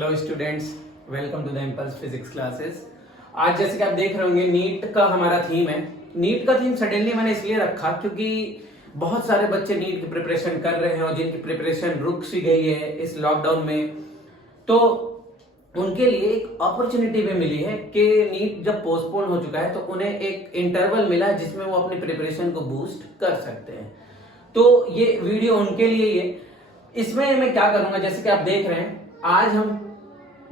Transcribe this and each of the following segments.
Hello students, welcome to the impulse physics classes. आज जैसे कि आप देख रहे होंगे नीट का हमारा थीम है। नीट का थीम सडनली मैंने इसलिए रखा क्योंकि बहुत सारे बच्चे नीट की प्रिपरेशन कर रहे हैं और जिनकी प्रिपरेशन रुक सी गई है इस लॉकडाउन में, तो उनके लिए एक अपॉर्चुनिटी भी मिली है कि नीट जब पोस्टपोन हो चुका है तो उन्हें एक इंटरवल मिला है जिसमें वो अपनी प्रिपरेशन को बूस्ट कर सकते हैं। तो ये वीडियो उनके लिए ही है। इसमें मैं क्या करूंगा, जैसे कि आप देख रहे हैं, आज हम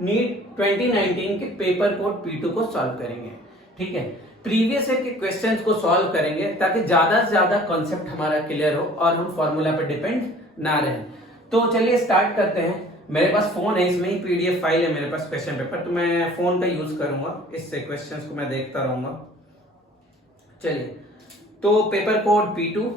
नीट 2019 के पेपर कोड P2 को सॉल्व करेंगे। ठीक है, प्रीवियस ईयर के क्वेश्चंस को सॉल्व करेंगे ताकि ज्यादा से ज्यादा कॉन्सेप्ट हमारा क्लियर हो और हम फॉर्मूला पर डिपेंड ना रहे। तो चलिए स्टार्ट करते हैं। मेरे पास फोन है, इसमें ही पीडीएफ फाइल है मेरे पास क्वेश्चन पेपर, तो मैं फोन का यूज करूंगा, इससे क्वेश्चंस को मैं देखता रहूंगा। चलिए, तो paper code P2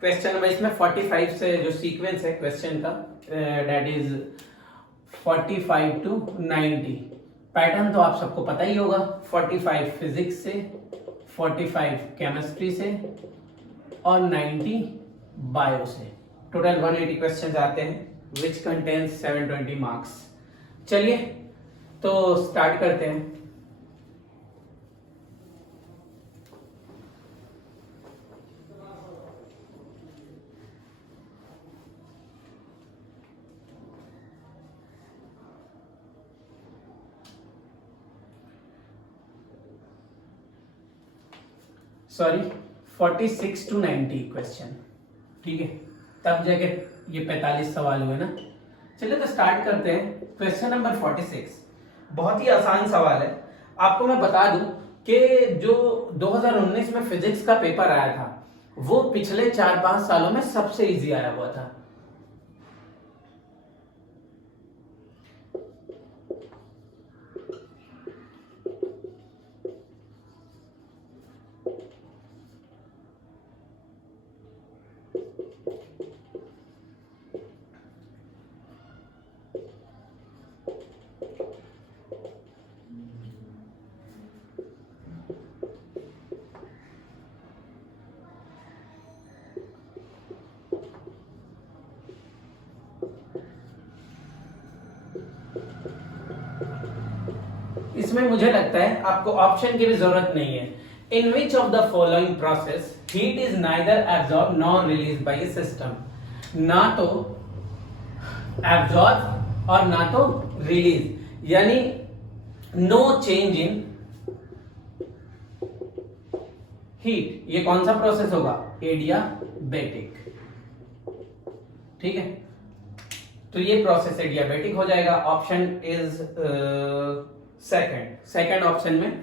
question number, इसमें 45 से जो सीक्वेंस है क्वेश्चन का दैट इज 45 to 90। पैटर्न तो आप सबको पता ही होगा, 45 फिजिक्स से, 45 केमिस्ट्री से और 90 बायो से। टोटल 180 क्वेश्चन आते हैं विच कंटेन्स 720 मार्क्स। चलिए तो स्टार्ट करते हैं। Sorry, 46 to 90 question. ठीक है, तब जाके ये 45 सवाल हुए ना। चलिए तो स्टार्ट करते हैं। क्वेश्चन नंबर 46 बहुत ही आसान सवाल है। आपको मैं बता दूं कि जो 2019 में फिजिक्स का पेपर आया था वो पिछले 4-5 सालों में सबसे इजी आया हुआ था। इसमें मुझे लगता है आपको ऑप्शन की भी जरूरत नहीं है। In which of the following process heat is neither absorb nor release by a system. ना तो एब्जॉर्ब और ना तो रिलीज, यानी नो चेंज इन हीट। ये कौन सा प्रोसेस होगा? एडियाबैटिक। ठीक है, तो ये प्रोसेस एडियाबैटिक हो जाएगा। ऑप्शन इज सेकंड ऑप्शन में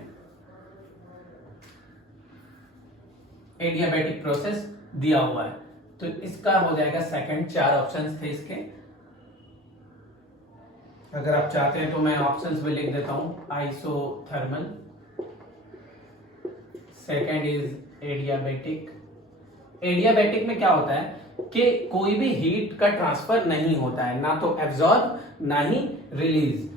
एडियाबैटिक प्रोसेस दिया हुआ है, तो इसका हो जाएगा सेकंड। 4 ऑप्शंस थे इसके। अगर आप चाहते हैं तो मैं ऑप्शंस में लिख देता हूं। Isothermal, second is adiabatic. Adiabatic में क्या होता है कि कोई भी हीट का ट्रांसफर नहीं होता है, ना तो एब्जॉर्ब ना ही रिलीज।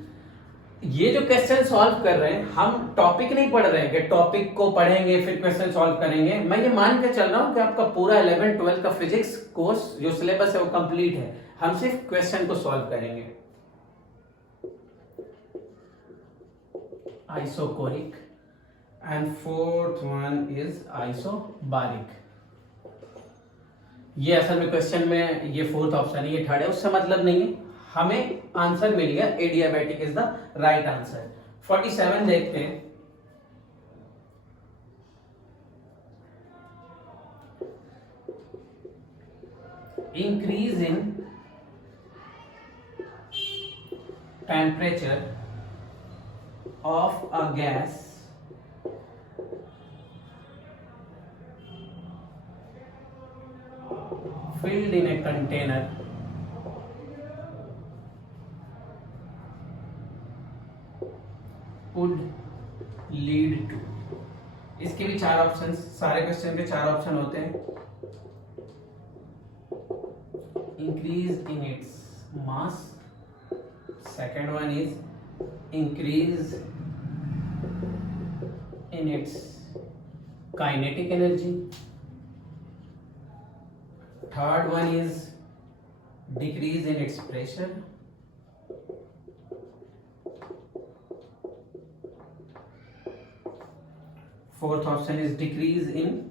ये जो क्वेश्चन सॉल्व कर रहे हैं, हम टॉपिक नहीं पढ़ रहे हैं कि टॉपिक को पढ़ेंगे फिर क्वेश्चन सॉल्व करेंगे। मैं ये मान के चल रहा हूं कि आपका पूरा 11-12 का फिजिक्स कोर्स जो सिलेबस है वो कंप्लीट है। हम सिर्फ क्वेश्चन को सॉल्व करेंगे। Isochoric and fourth one is isobaric. ये असल में क्वेश्चन में ये फोर्थ ऑप्शन है, ये थर्ड है, उससे मतलब नहीं है। हमें आंसर मिल गया, adiabatic is the right answer. 47 देखते हैं। Increase in temperature of a gas filled in a container would lead to। इसके भी 4 ऑप्शन, सारे क्वेश्चन के 4 ऑप्शन होते हैं। Increase in its mass, second one is increase in its kinetic energy, third one is decrease in its pressure, fourth option is decrease in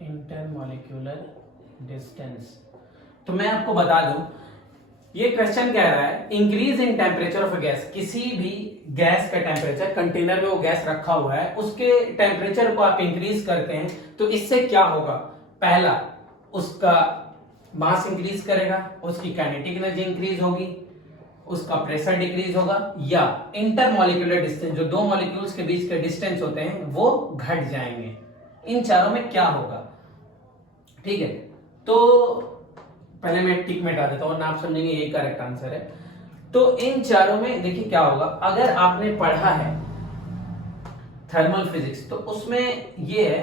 intermolecular distance. तो मैं आपको बता दूं, ये क्वेश्चन कह रहा है increase in temperature of gas, किसी भी गैस का टेम्परेचर, कंटेनर में वो गैस रखा हुआ है उसके टेम्परेचर को आप इंक्रीज करते हैं तो इससे क्या होगा। पहला, उसका मास इंक्रीज करेगा, उसकी काइनेटिक एनर्जी इंक्रीज होगी, उसका प्रेशर डिक्रीज होगा, या इंटरमॉलिक्यूलर डिस्टेंस, जो दो मॉलिक्यूल्स के बीच के डिस्टेंस होते हैं वो घट जाएंगे। इन चारों में क्या होगा, ठीक है। तो पहले मैं टिक मिटा देता हूं, आप समझेंगे यही करेक्ट आंसर है। तो इन चारों में देखिए क्या होगा, अगर आपने पढ़ा है थर्मल फिजिक्स तो उसमें ये है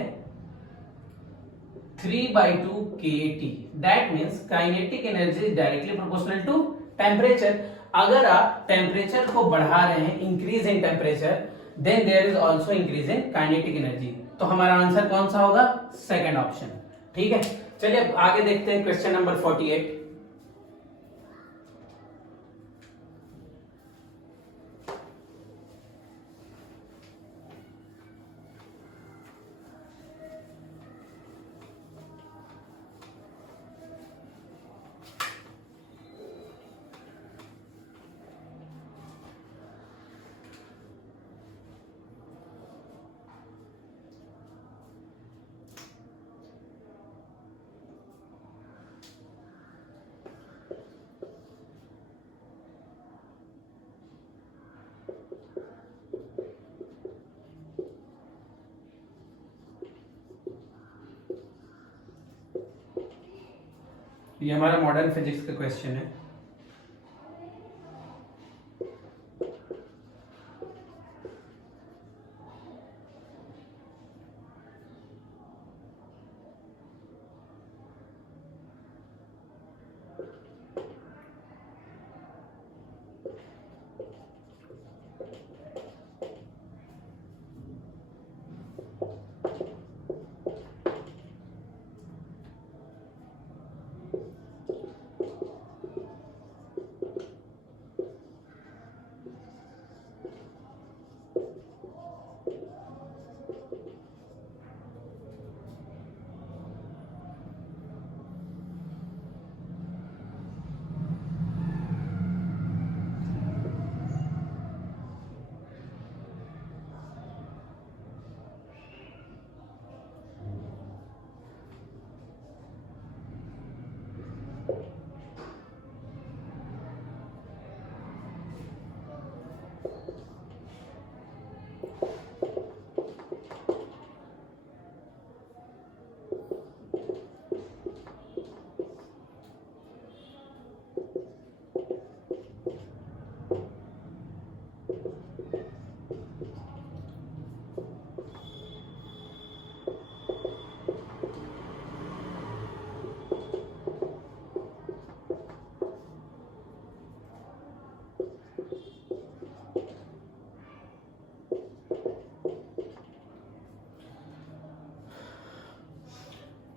3/2 kT, that means kinetic energy is directly proportional to temperature. अगर आप टेम्परेचर को बढ़ा रहे हैं, increase in temperature, then there is also increase in kinetic energy. तो हमारा आंसर कौन सा होगा, सेकंड ऑप्शन, ठीक है। चलिए अब आगे देखते हैं क्वेश्चन नंबर 48। ये हमारा मॉडर्न फिजिक्स का क्वेश्चन है।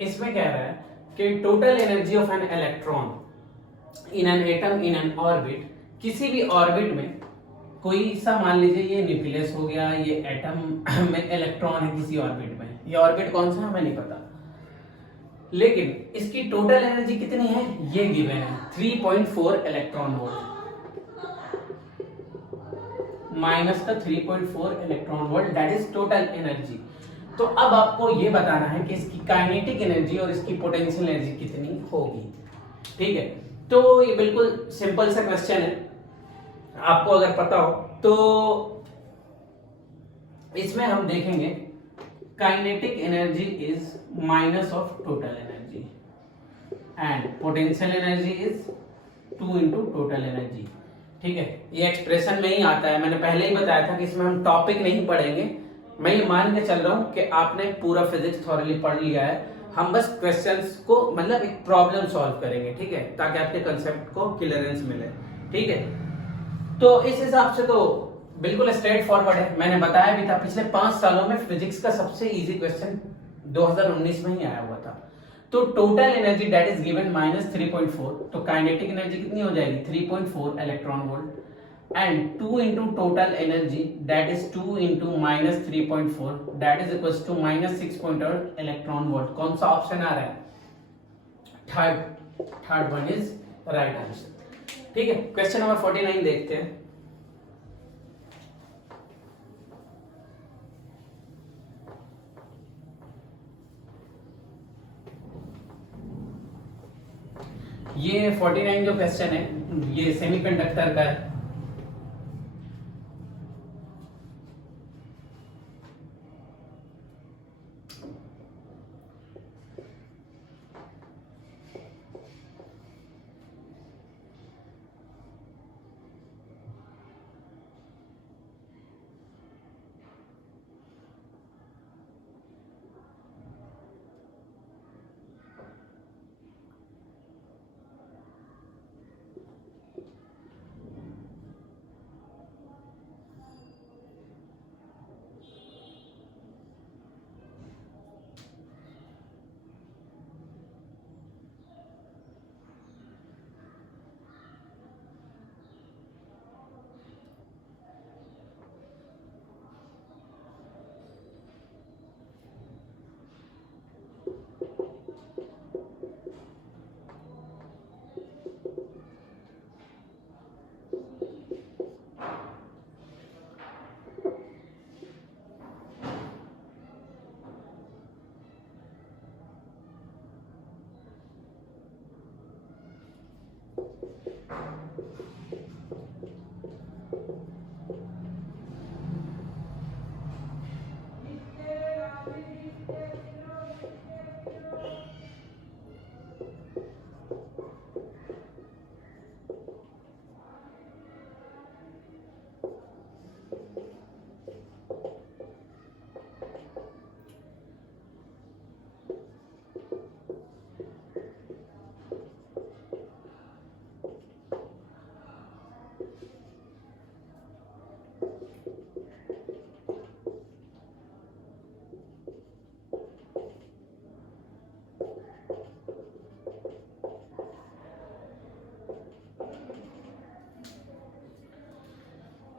इसमें कह रहा है कि total energy of an electron in an atom in an orbit, किसी भी ऑर्बिट में कोई सा, मान लीजिए ये न्यूक्लियस हो गया, ये एटम में इलेक्ट्रॉन है किसी ऑर्बिट में, ये ऑर्बिट कौन सा है हमें नहीं पता, लेकिन इसकी टोटल एनर्जी कितनी है ये गिवन है 3.4 इलेक्ट्रॉन वोल्ट, माइनस का 3.4 electron volt, that is total energy. तो अब आपको ये बताना है कि इसकी काइनेटिक एनर्जी और इसकी पोटेंशियल एनर्जी कितनी होगी, ठीक है। तो ये बिल्कुल सिंपल सा क्वेश्चन है, आपको अगर पता हो तो इसमें हम देखेंगे kinetic energy is minus of total energy and potential energy is 2 into total energy, ठीक है। ये एक्सप्रेशन में ही आता है, मैंने पहले ही बताया था कि इसमें हम टॉपिक नहीं पढ़ेंगे, मैं ये मान के चल रहा हूं कि आपने पूरा फिजिक्स थॉरली पढ़ लिया है, हम बस क्वेश्चंस को मतलब एक प्रॉब्लम सॉल्व करेंगे, ठीक है, ताकि आपके कंसेप्ट को क्लियरेंस मिले, ठीक है। तो इस हिसाब से तो बिल्कुल स्ट्रेट फॉरवर्ड है, मैंने बताया भी था पिछले 5 सालों में फिजिक्स का सबसे इजी क्वेश्चन 2019 में ही आया हुआ था। तो total energy that is given -3.4, तो काइनेटिक एनर्जी कितनी हो जाएगी 3.4 electron volt and 2 into total energy that is 2 into -3.4 that is equals to -6.8 electron volt. कौन सा ऑप्शन आ रहा है? Third one is right answer. ठीक है, क्वेश्चन नंबर 49 देखते हैं। ये 49 जो क्वेश्चन है ये सेमीकंडक्टर का है।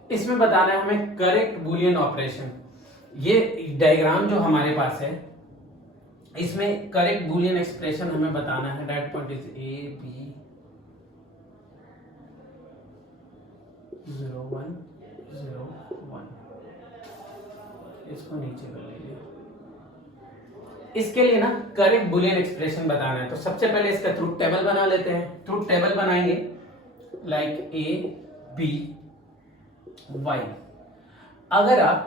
इसमें बताना है हमें करेक्ट बुलियन ऑपरेशन। ये डायग्राम जो हमारे पास है इसमें करेक्ट बुलियन एक्सप्रेशन हमें बताना है। That point is A B 0 1 0 1। इसको नीचे कर लीजिए। इसके लिए ना करेक्ट बुलियन एक्सप्रेशन बताना है तो सबसे पहले इसका ट्रुथ टेबल बना लेते हैं। ट्रुथ टेबल बनाएंगे लाइक ए बी वाई। अगर आप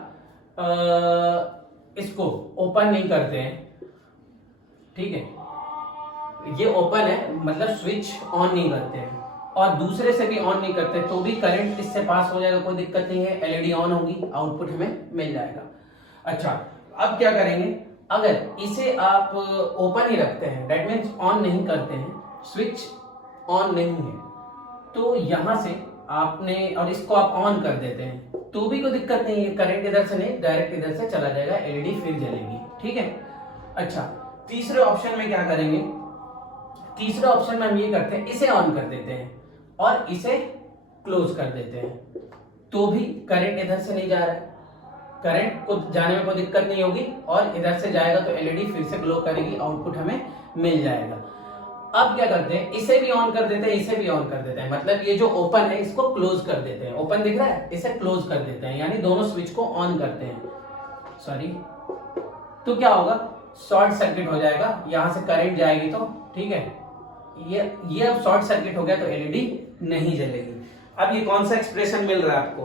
इसको ओपन नहीं करते हैं, ठीक है, ये ओपन है मतलब स्विच ऑन नहीं करते हैं और दूसरे से भी ऑन नहीं करते तो भी करंट इससे पास हो जाएगा, कोई दिक्कत नहीं है। एलईडी ऑन होगी, आउटपुट हमें मिल जाएगा। अच्छा, अब क्या करेंगे? अगर इसे आप ओपन ही रखते हैं, दैट मीन्स ऑन नहीं करते हैं, स्विच ऑन नहीं है, तो यहां से आपने और इसको आप ऑन कर देते हैं तो भी कोई दिक्कत नहीं है। करंट इधर से नहीं, डायरेक्ट इधर से चला जाएगा, एलईडी फिर जलेगी। ठीक है। अच्छा, तीसरे ऑप्शन में क्या करेंगे? तीसरे ऑप्शन में हम ये करते हैं, इसे ऑन कर देते हैं और इसे क्लोज कर देते हैं तो भी करंट इधर से नहीं जा रहा है, करंट को जाने में कोई दिक्कत नहीं होगी और इधर से जाएगा तो एलईडी फिर से ग्लो करेगी, आउटपुट हमें मिल जाएगा। अब क्या करते हैं? इसे भी ऑन कर देते हैं, इसे भी ऑन कर देते हैं, मतलब ये जो ओपन है इसको क्लोज कर देते हैं। ओपन दिख रहा है, इसे क्लोज कर देते हैं, यानी दोनों स्विच को ऑन करते हैं। सॉरी, तो क्या होगा? शॉर्ट सर्किट हो जाएगा, यहां से करंट जाएगी तो ठीक है, ये अब शॉर्ट सर्किट हो गया तो एलईडी नहीं जलेगी। अब ये कौन सा एक्सप्रेशन मिल रहा है आपको?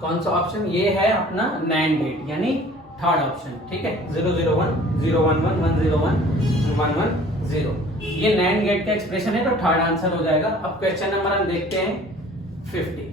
कौन सा ऑप्शन? ये है अपना नैंड गेट, यानी थर्ड ऑप्शन। ठीक है, 0 0 1 0 1 1 1 0 1 1 1 0, ये नैंड गेट का एक्सप्रेशन है तो थर्ड आंसर हो जाएगा। अब क्वेश्चन नंबर हम देखते हैं 50।